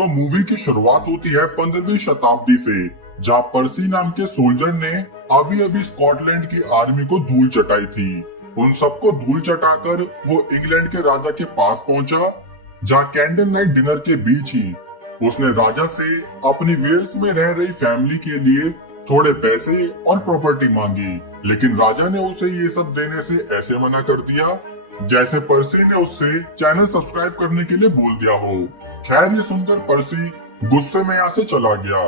तो मूवी की शुरुआत होती है 15वीं शताब्दी से, जहाँ पर्सी नाम के सोल्जर ने अभी अभी स्कॉटलैंड की आर्मी को धूल चटाई थी। उन सबको धूल चटाकर वो इंग्लैंड के राजा के पास पहुंचा, जहाँ कैंडल नाइट डिनर के बीच ही उसने राजा से अपनी वेल्स में रह रही फैमिली के लिए थोड़े पैसे और प्रॉपर्टी मांगी। लेकिन राजा ने उसे ये सब देने से ऐसे मना कर दिया जैसे पर्सी ने उससे चैनल सब्सक्राइब करने के लिए बोल दिया हो। खैर, ये सुनकर पर्सी गुस्से में यहाँ से चला गया।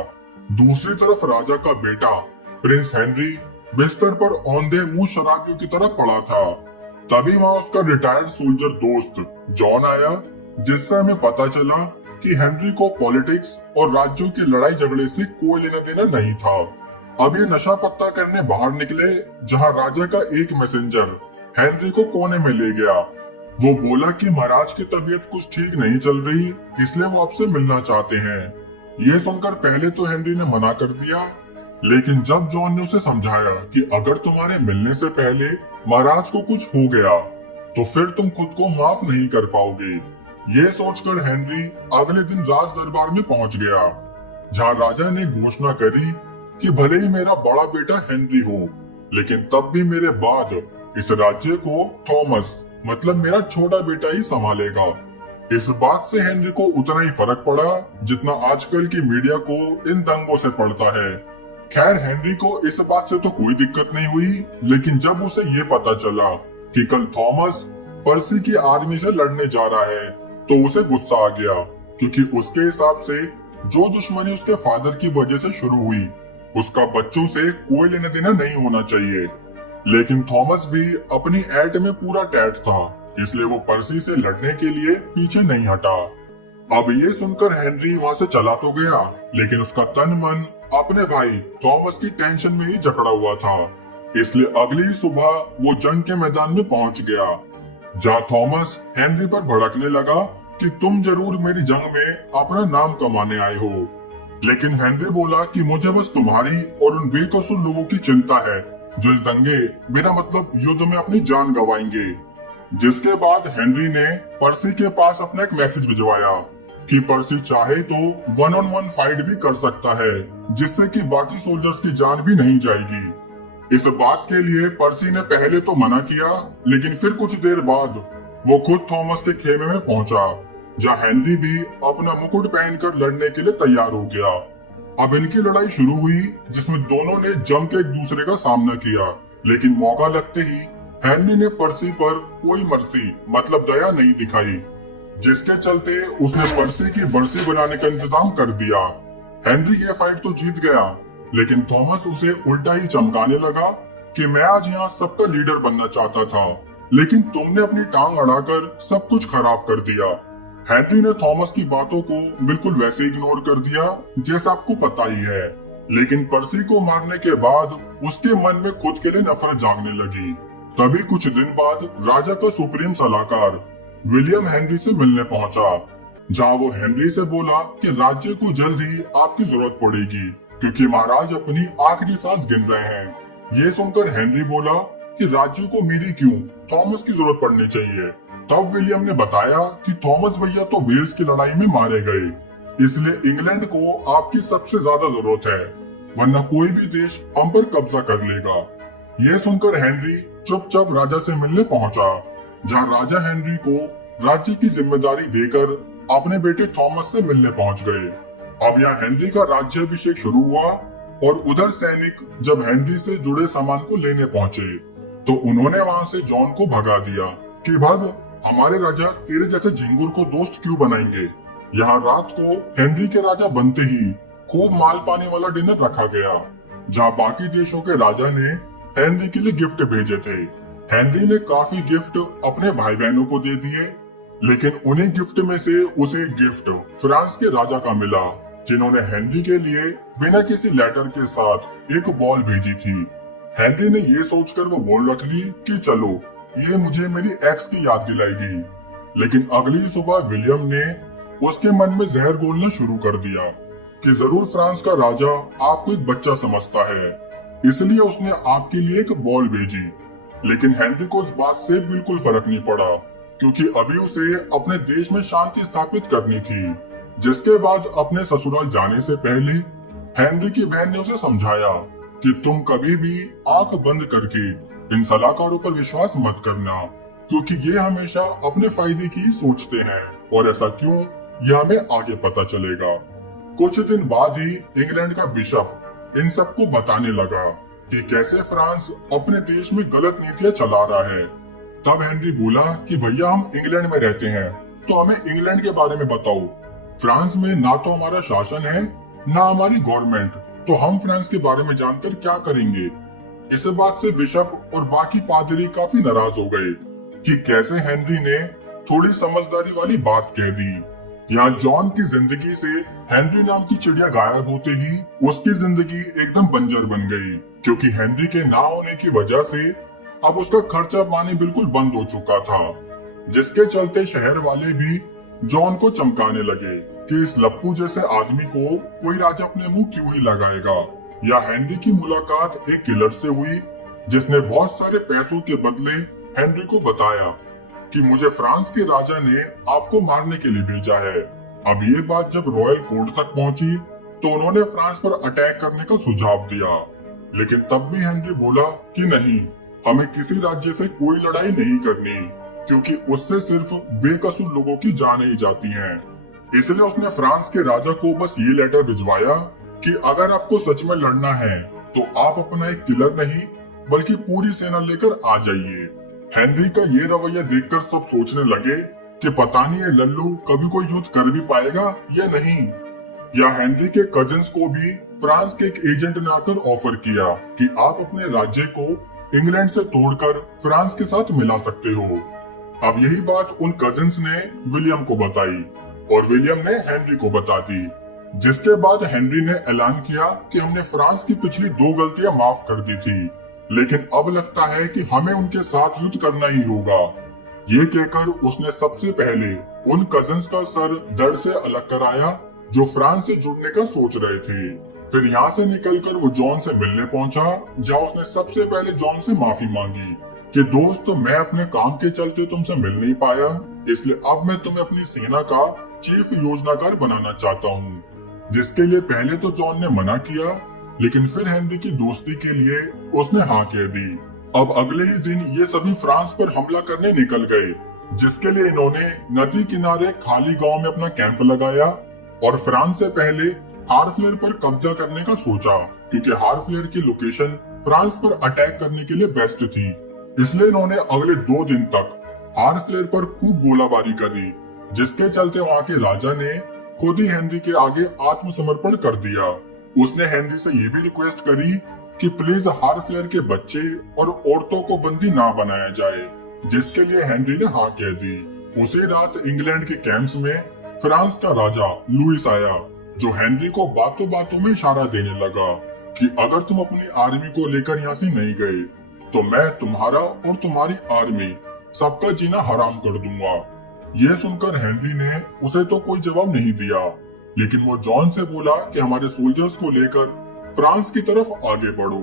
दूसरी तरफ राजा का बेटा प्रिंस हेनरी बिस्तर पर औंधे मुंह शराबियों की तरह पड़ा था। तभी वहाँ उसका रिटायर्ड सोल्जर दोस्त जॉन आया, जिससे हमें पता चला कि हेनरी को पॉलिटिक्स और राज्यों की लड़ाई झगड़े से कोई लेना देना नहीं था। अब ये नशा पत्ता करने बाहर निकले, जहाँ राजा का एक मैसेंजर हेनरी को कोने में ले गया। वो बोला कि महाराज की तबीयत कुछ ठीक नहीं चल रही, इसलिए वो आपसे मिलना चाहते हैं। ये सुनकर पहले तो हेनरी ने मना कर दिया, लेकिन जब जॉन ने उसे समझाया कि अगर तुम्हारे मिलने से पहले महाराज को कुछ हो गया तो फिर तुम खुद को माफ नहीं कर पाओगे, ये सोचकर हेनरी अगले दिन राज दरबार में पहुंच गया, जहाँ राजा ने घोषणा करी कि भले ही मेरा बड़ा बेटा हेनरी हो, लेकिन तब भी मेरे बाद इस राज्य को थॉमस मतलब मेरा छोटा बेटा ही संभालेगा। इस बात से हेनरी को उतना ही फर्क पड़ा जितना आजकल की मीडिया को इन दंगों से पड़ता है। खैर, हेनरी को इस बात से तो कोई दिक्कत नहीं हुई, लेकिन जब उसे ये पता चला कि कल थॉमस पर्सी की आर्मी से लड़ने जा रहा है तो उसे गुस्सा आ गया, क्योंकि उसके हिसाब से जो दुश्मनी उसके फादर की वजह से शुरू हुई उसका बच्चों से कोई लेना देना नहीं होना चाहिए। लेकिन थॉमस भी अपनी ऐट में पूरा टैट था, इसलिए वो पर्सी से लड़ने के लिए पीछे नहीं हटा। अब ये सुनकर हेनरी वहाँ से चला तो गया, लेकिन उसका तन मन अपने भाई थॉमस की टेंशन में ही जकड़ा हुआ था। इसलिए अगली ही सुबह वो जंग के मैदान में पहुंच गया, जहाँ थॉमस हेनरी पर भड़कने लगा कि तुम जरूर मेरी जंग में अपना नाम कमाने आए हो। लेकिन हेनरी बोला कि मुझे बस तुम्हारी और उन बेकसूर लोगों की चिंता है जो इस दंगे बिना मतलब युद्ध में अपनी जान गंवाएंगे। जिसके बाद हेनरी ने पर्सी के पास अपना एक मैसेज भिजवाया कि पर्सी चाहे तो 1-on-1 फाइट भी कर सकता है, जिससे कि बाकी सोल्जर्स की जान भी नहीं जाएगी। इस बात के लिए पर्सी ने पहले तो मना किया, लेकिन फिर कुछ देर बाद वो खुद थॉमस के खेमे में पहुंचा, जहाँ हेनरी भी अपना मुकुट पहनकर लड़ने के लिए तैयार हो गया। अब इनकी लड़ाई शुरू हुई, जिसमें दोनों ने जम के एक दूसरे का सामना किया, लेकिन मौका लगते ही हेनरी ने पर्सी पर कोई मर्सी मतलब दया नहीं दिखाई, जिसके चलते उसने पर्सी की बरसी बनाने का इंतजाम कर दिया। हेनरी ये फाइट तो जीत गया, लेकिन थॉमस उसे उल्टा ही चमकाने लगा कि मैं आज यहाँ सबका लीडर बनना चाहता था, लेकिन तुमने अपनी टांग अड़ाकर सब कुछ खराब कर दिया। हेनरी ने थॉमस की बातों को बिल्कुल वैसे इग्नोर कर दिया जैसा आपको पता ही है, लेकिन पर्सी को मारने के बाद उसके मन में खुद के लिए नफरत जागने लगी। तभी कुछ दिन बाद राजा का सुप्रीम सलाहकार विलियम हेनरी से मिलने पहुंचा, जहां वो हेनरी से बोला कि राज्य को जल्द ही आपकी जरूरत पड़ेगी, क्योंकि महाराज अपनी आखिरी सांस गिन रहे हैं। ये सुनकर हेनरी बोला कि राज्य को मेरी क्यों, थॉमस की जरूरत पड़नी चाहिए। तब विलियम ने बताया कि थॉमस भैया तो वेल्स की लड़ाई में मारे गए, इसलिए इंग्लैंड को आपकी सबसे ज्यादा जरूरत है, वरना कोई भी देश हम पर कब्जा कर लेगा। ये सुनकर हेनरी चुपचाप राजा से मिलने पहुंचा, जहां राजा हेनरी को राज्य की जिम्मेदारी देकर अपने बेटे थॉमस से मिलने पहुंच गए। अब यहाँ हेनरी का राज्याभिषेक शुरू हुआ और उधर सैनिक जब हेनरी से जुड़े सामान को लेने पहुंचे तो उन्होंने वहां से जॉन को भगा दिया कि भाग, हमारे राजा तेरे जैसे झिंगुर को दोस्त क्यों बनाएंगे। यहाँ रात को हेनरी के राजा बनते ही खूब माल पानी वाला डिनर रखा गया, जहाँ बाकी देशों के राजा ने हेनरी के लिए गिफ्ट भेजे थे। हेनरी ने काफी गिफ्ट अपने भाई बहनों को दे दिए, लेकिन उन्हीं गिफ्ट में से उसे एक गिफ्ट फ्रांस के राजा का मिला, जिन्होंने हेनरी के लिए बिना किसी लेटर के साथ एक बॉल भेजी थी। हेनरी ने ये सोचकर वो बॉल रख ली कि चलो ये मुझे मेरी एक्स की याद दिलाएगी, लेकिन अगली सुबह विलियम ने उसके मन में जहर घोलना शुरू कर दिया कि जरूर फ्रांस का राजा आपको एक बच्चा समझता है, इसलिए उसने आपके लिए एक बॉल भेजी। लेकिन हेनरी को इस बात से बिल्कुल फर्क नहीं पड़ा, क्योंकि अभी उसे अपने देश में शांति स्थापित करनी थी। जिसके बाद अपने ससुराल जाने से पहले हेनरी की बहन ने उसे समझाया कि तुम कभी भी आंख बंद करके इन सलाहकारों पर विश्वास मत करना, क्योंकि ये हमेशा अपने फायदे की सोचते हैं, और ऐसा क्यों यह हमें आगे पता चलेगा। कुछ दिन बाद ही इंग्लैंड का बिशप इन सबको बताने लगा कि कैसे फ्रांस अपने देश में गलत नीतियां चला रहा है। तब हेनरी बोला कि भैया हम इंग्लैंड में रहते हैं, तो हमें इंग्लैंड के बारे में बताओ। फ्रांस में ना तो हमारा शासन है ना हमारी गवर्नमेंट, तो हम फ्रांस के बारे में जानकर क्या करेंगे। इस बात से बिशप और बाकी पादरी काफी नाराज हो गए कि कैसे हेनरी ने थोड़ी समझदारी वाली बात कह दी। यहाँ जॉन की जिंदगी से हेनरी नाम की चिड़िया गायब होते ही उसकी जिंदगी एकदम बंजर बन गई, क्योंकि हेनरी के ना होने की वजह से अब उसका खर्चा पानी बिल्कुल बंद हो चुका था, जिसके चलते शहर वाले भी जॉन को चमकाने लगे कि इस लप्पू जैसे आदमी को कोई राजा अपने मुंह क्यों ही लगाएगा। या हेनरी की मुलाकात एक किलर से हुई जिसने बहुत सारे पैसों के बदले हेनरी को बताया कि मुझे फ्रांस के राजा ने आपको मारने के लिए भेजा है। अब ये बात जब रॉयल कोर्ट तक पहुंची तो उन्होंने फ्रांस पर अटैक करने का सुझाव दिया, लेकिन तब भी हेनरी बोला कि नहीं, हमें किसी राज्य से कोई लड़ाई नहीं करनी, क्योंकि उससे सिर्फ बेकसूर लोगों की जानें ही जाती हैं। इसलिए उसने फ्रांस के राजा को बस ये लेटर भिजवाया कि अगर आपको सच में लड़ना है तो आप अपना एक किलर नहीं बल्कि पूरी सेना लेकर आ जाइए। हेनरी का ये रवैया देखकर सब सोचने लगे कि पता नहीं ये लल्लू कभी कोई युद्ध कर भी पाएगा या नहीं। या हेनरी के कजिन्स को भी फ्रांस के एक एजेंट ने आकर ऑफर किया कि आप अपने राज्य को इंग्लैंड से तोड़कर फ्रांस के साथ मिला सकते हो। अब यही बात उन कजिन्स ने विलियम को बताई और विलियम ने हेनरी को बता दी, जिसके बाद हेनरी ने ऐलान किया कि हमने फ्रांस की पिछली 2 गलतियां माफ कर दी थी, लेकिन अब लगता है कि हमें उनके साथ युद्ध करना ही होगा। ये कहकर उसने सबसे पहले उन कजिन्स का सर धड़ से अलग कराया जो फ्रांस से जुड़ने का सोच रहे थे। फिर यहाँ से निकलकर वो जॉन से मिलने पहुंचा, जहाँ उसने सबसे पहले जॉन से माफी मांगी कि दोस्त, मैं अपने काम के चलते तुमसे मिल नहीं पाया, इसलिए अब मैं तुम्हें अपनी सेना का चीफ योजनाकार बनाना चाहता हूँ। जिसके लिए पहले तो जॉन ने मना किया, लेकिन फिर हेनरी की दोस्ती के लिए उसने हाँ कह दी। अब अगले ही दिन ये सभी फ्रांस पर हमला करने निकल गए, जिसके लिए इन्होंने नदी किनारे खाली गांव में अपना कैंप लगाया और फ्रांस से पहले हार्फ्लेर पर कब्जा करने का सोचा, क्योंकि हार्फ्लेर की लोकेशन फ्रांस पर अटैक करने के लिए बेस्ट थी। इसलिए इन्होंने अगले 2 दिन तक हार्फ्लेर पर खूब गोलाबारी करी, जिसके चलते वहाँ के राजा ने खुद ही हेनरी के आगे आत्मसमर्पण कर दिया। उसने हेनरी से ये भी रिक्वेस्ट करी कि प्लीज हार्फ्लेर के बच्चे और औरतों को बंदी ना बनाया जाए, जिसके लिए हेनरी ने हाँ कह दी। उसी रात इंग्लैंड के कैंप्स में फ्रांस का राजा लुइस आया, जो हेनरी को बातों बातों में इशारा देने लगा कि अगर तुम अपनी आर्मी को लेकर यहाँ से नहीं गए तो मैं तुम्हारा और तुम्हारी आर्मी सबका जीना हराम कर दूंगा। यह सुनकर हेनरी ने उसे तो कोई जवाब नहीं दिया, लेकिन वो जॉन से बोला कि हमारे सोल्जर्स को लेकर फ्रांस की तरफ आगे बढ़ो।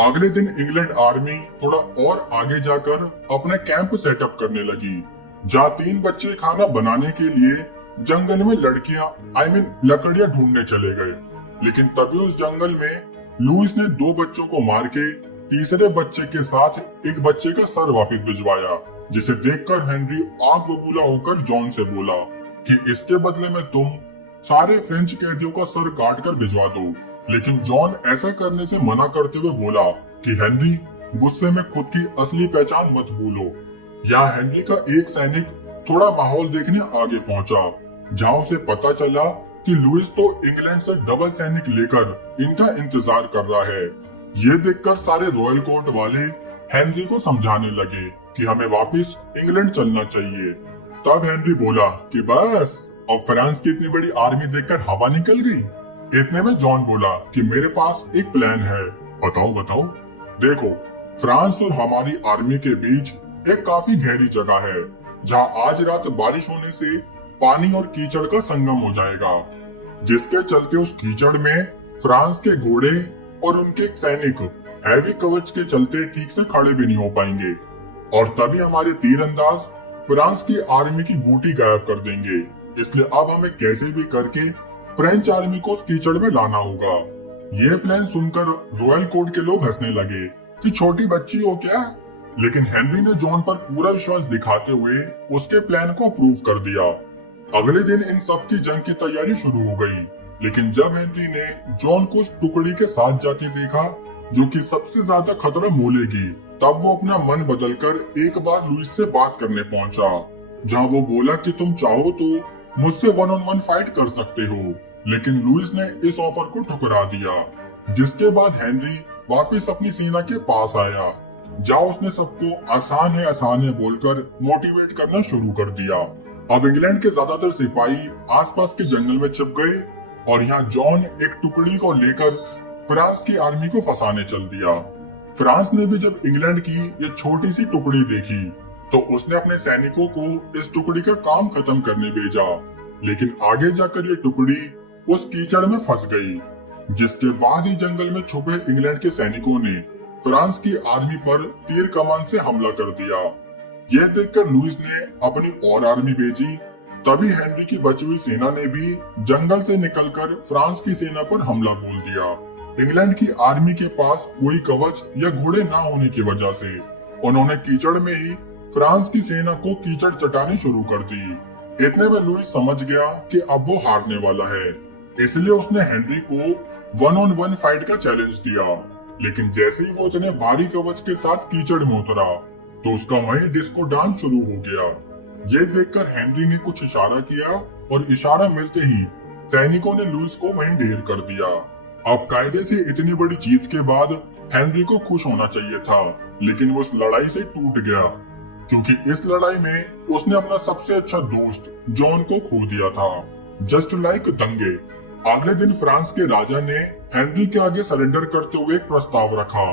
अगले दिन इंग्लैंड आर्मी थोड़ा और आगे जाकर अपना कैंप सेटअप करने लगी, जहाँ 3 बच्चे खाना बनाने के लिए जंगल में लकड़ियां ढूंढने चले गए। लेकिन तभी उस जंगल में लुइस ने 2 बच्चों को मार के तीसरे बच्चे के साथ एक बच्चे का सर वापस भिजवाया, जिसे देखकर हेनरी आग बबूला होकर जॉन से बोला कि इसके बदले में तुम सारे फ्रेंच कैदियों का सर काट कर भिजवा दो। लेकिन जॉन ऐसा करने से मना करते हुए बोला कि हेनरी, गुस्से में खुद की असली पहचान मत भूलो। यहाँ हेनरी का एक सैनिक थोड़ा माहौल देखने आगे पहुंचा, जहाँ उसे पता चला कि लुइस तो इंग्लैंड से डबल सैनिक लेकर इनका इंतजार कर रहा है। ये देखकर सारे रॉयल कोर्ट वाले हेनरी को समझाने लगे कि हमें वापस इंग्लैंड चलना चाहिए। तब हेनरी बोला कि बस अब फ्रांस की इतनी बड़ी आर्मी देखकर हवा निकल गई। इतने में जॉन बोला कि मेरे पास एक प्लान है। बताओ बताओ। देखो, फ्रांस और हमारी आर्मी के बीच एक काफी गहरी जगह है, जहाँ आज रात बारिश होने से पानी और कीचड़ का संगम हो जाएगा, जिसके चलते उस कीचड़ में फ्रांस के घोड़े और उनके सैनिक हैवी कवच के चलते ठीक से खड़े भी नहीं हो पाएंगे। और तभी हमारे तीरंदाज फ्रांस की आर्मी की बूटी गायब कर देंगे। इसलिए अब हमें कैसे भी करके फ्रेंच आर्मी को उस कीचड़ में लाना होगा। ये प्लान सुनकर रॉयल कोर्ट के लोग हंसने लगे कि छोटी बच्ची हो क्या, लेकिन हेनरी ने जॉन पर पूरा विश्वास दिखाते हुए उसके प्लान को अप्रूव कर दिया। अगले दिन इन सब की जंग की तैयारी शुरू हो गई, लेकिन जब हेनरी ने जॉन को उस टुकड़ी के साथ जाते देखा जो कि सबसे ज्यादा खतरा मोलेगी, तब वो अपना मन बदलकर एक बार लुइस से बात करने पहुंचा, जहां वो बोला कि तुम चाहो तो मुझसे 1-on-1 फाइट कर सकते हो। लेकिन लुइस ने इस ऑफर को ठुकरा दिया, जिसके बाद हेनरी वापस अपनी सेना के पास आया, जहां उसने सबको आसान है बोलकर मोटिवेट करना शुरू कर दिया। अब इंग्लैंड के ज्यादातर सिपाही आसपास के जंगल में छिप गए और यहाँ जॉन एक टुकड़ी को लेकर फ्रांस की आर्मी को फंसाने चल दिया। फ्रांस ने भी जब इंग्लैंड की ये छोटी सी टुकड़ी देखी तो उसने अपने सैनिकों को इस टुकड़ी का काम खत्म करने भेजा, लेकिन आगे जाकर ये टुकड़ी उस कीचड़ में फंस गई, जिसके बाद ही जंगल में छुपे इंग्लैंड के सैनिकों ने फ्रांस की आर्मी पर तीर कमान से हमला कर दिया। यह देखकर लुइस ने अपनी और आर्मी भेजी। तभी हेनरी की बची हुई सेना ने भी जंगल से निकलकर फ्रांस की सेना पर हमला बोल दिया। इंग्लैंड की आर्मी के पास कोई कवच या घोड़े ना होने की वजह से उन्होंने कीचड़ में ही फ्रांस की सेना को कीचड़ चटानी शुरू कर दी। इतने में लुइस समझ गया कि अब वो हारने वाला है, इसलिए उसने हेनरी को 1-on-1 फाइट का चैलेंज दिया। लेकिन जैसे ही वो इतने भारी कवच के साथ कीचड़ में उतरा तो उसका वहीं डिस्को डांस शुरू हो गया। ये देखकर हेनरी ने कुछ इशारा किया और इशारा मिलते ही सैनिकों ने लुइस को वहीं ढेर कर दिया। अब कायदे से इतनी बड़ी जीत के बाद हेनरी को खुश होना चाहिए था, लेकिन वो उस लड़ाई से टूट गया, क्योंकि इस लड़ाई में उसने अपना सबसे अच्छा दोस्त जॉन को खो दिया था। जस्ट लाइक दंगे। अगले दिन फ्रांस के राजा ने हेनरी के आगे सरेंडर करते हुए एक प्रस्ताव रखा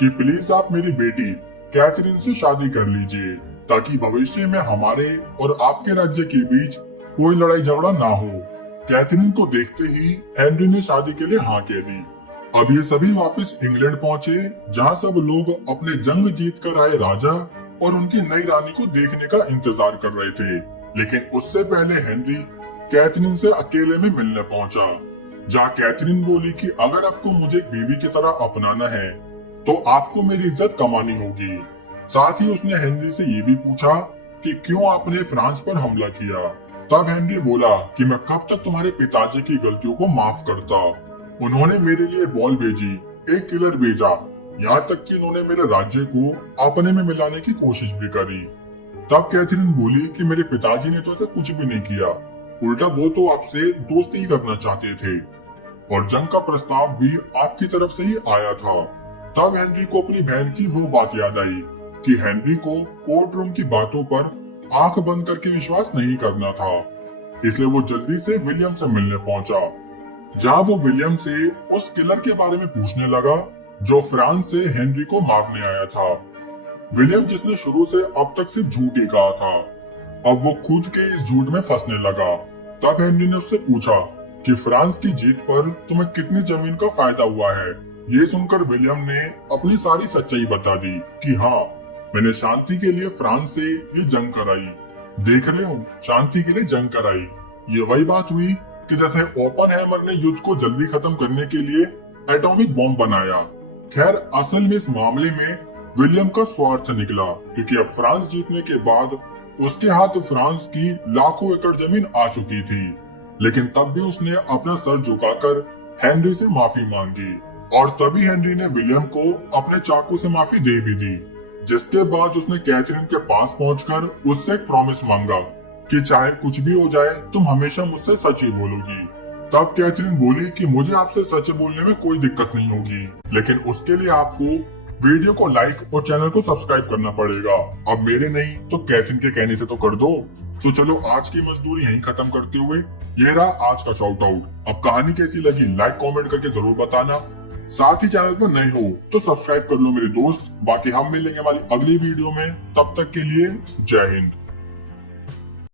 कि प्लीज आप मेरी बेटी कैथरीन से शादी कर लीजिए, ताकि भविष्य में हमारे और आपके राज्य के बीच कोई लड़ाई झगड़ा ना हो। कैथरीन को देखते ही हेनरी ने शादी के लिए हाँ कह दी। अब ये सभी वापस इंग्लैंड पहुंचे, जहां सब लोग अपने जंग जीत कर आए राजा और उनकी नई रानी को देखने का इंतजार कर रहे थे। लेकिन उससे पहले हेनरी कैथरीन से अकेले में मिलने पहुंचा, जहां कैथरीन बोली कि अगर आपको मुझे एक बीवी की तरह अपनाना है तो आपको मेरी इज्जत कमानी होगी। साथ ही उसने हेनरी से ये भी पूछा कि क्यों आपने फ्रांस पर हमला किया। तब हेनरी बोला कि मैं कब तक तुम्हारे पिताजी की गलतियों को माफ करता। उन्होंने मेरे लिए बॉल भेजी, एक किलर भेजा, यहाँ तक कि उन्होंने मेरे राज्य को अपने में मिलाने की कोशिश भी करी। तब कैथरीन बोली कि मेरे पिताजी ने तो ऐसा कुछ भी नहीं किया, उल्टा वो तो आपसे दोस्ती ही करना चाहते थे और जंग का प्रस्ताव भी आपकी तरफ से ही आया था। तब हेनरी को अपनी बहन की वो बात याद आई कि हेनरी को कोर्ट रूम की बातों पर आंख बंद करके विश्वास नहीं करना था, इसलिए वो जल्दी से विलियम से मिलने पहुंचा, जहां वो विलियम से उस किलर के बारे में पूछने लगा जो फ्रांस से हेनरी को मारने आया था। विलियम, जिसने शुरू से अब तक सिर्फ झूठ ही कहा था, अब वो खुद के इस झूठ में फंसने लगा। तब हेनरी ने उससे पूछा कि फ्रांस की जीत पर तुम्हें कितनी जमीन का फायदा हुआ है। ये सुनकर विलियम ने अपनी सारी सच्चाई बता दी कि हाँ, मैंने शांति के लिए फ्रांस से ये जंग कराई। देख रहे हो, शांति के लिए जंग कराई। ये वही बात हुई कि जैसे ओपनहाइमर ने युद्ध को जल्दी खत्म करने के लिए एटॉमिक बॉम्ब बनाया। खैर, असल में इस मामले में विलियम का स्वार्थ निकला, क्योंकि अब फ्रांस जीतने के बाद उसके हाथ फ्रांस की लाखों एकड़ जमीन आ चुकी थी। लेकिन तब भी उसने अपना सर झुकाकर हेनरी से माफी मांगी और तभी हेनरी ने विलियम को अपने चाकू से माफी दे भी दी, जिसके बाद उसने कैथरीन के पास पहुंचकर उससे एक प्रॉमिस मांगा कि चाहे कुछ भी हो जाए तुम हमेशा मुझसे सच ही बोलोगी। तब कैथरीन बोली कि मुझे आपसे सच बोलने में कोई दिक्कत नहीं होगी, लेकिन उसके लिए आपको वीडियो को लाइक और चैनल को सब्सक्राइब करना पड़ेगा। अब मेरे नहीं तो कैथरीन के कहने से तो कर दो। तो चलो, आज की मजदूरी यहीं खत्म करते हुए ये रहा आज का शाउट आउट। अब कहानी कैसी लगी लाइक कमेंट करके जरूर बताना। साथ ही चैनल पर नए हो तो सब्सक्राइब कर लो मेरे दोस्त। बाकी हम मिलेंगे हमारी अगली वीडियो में, तब तक के लिए जय हिंद।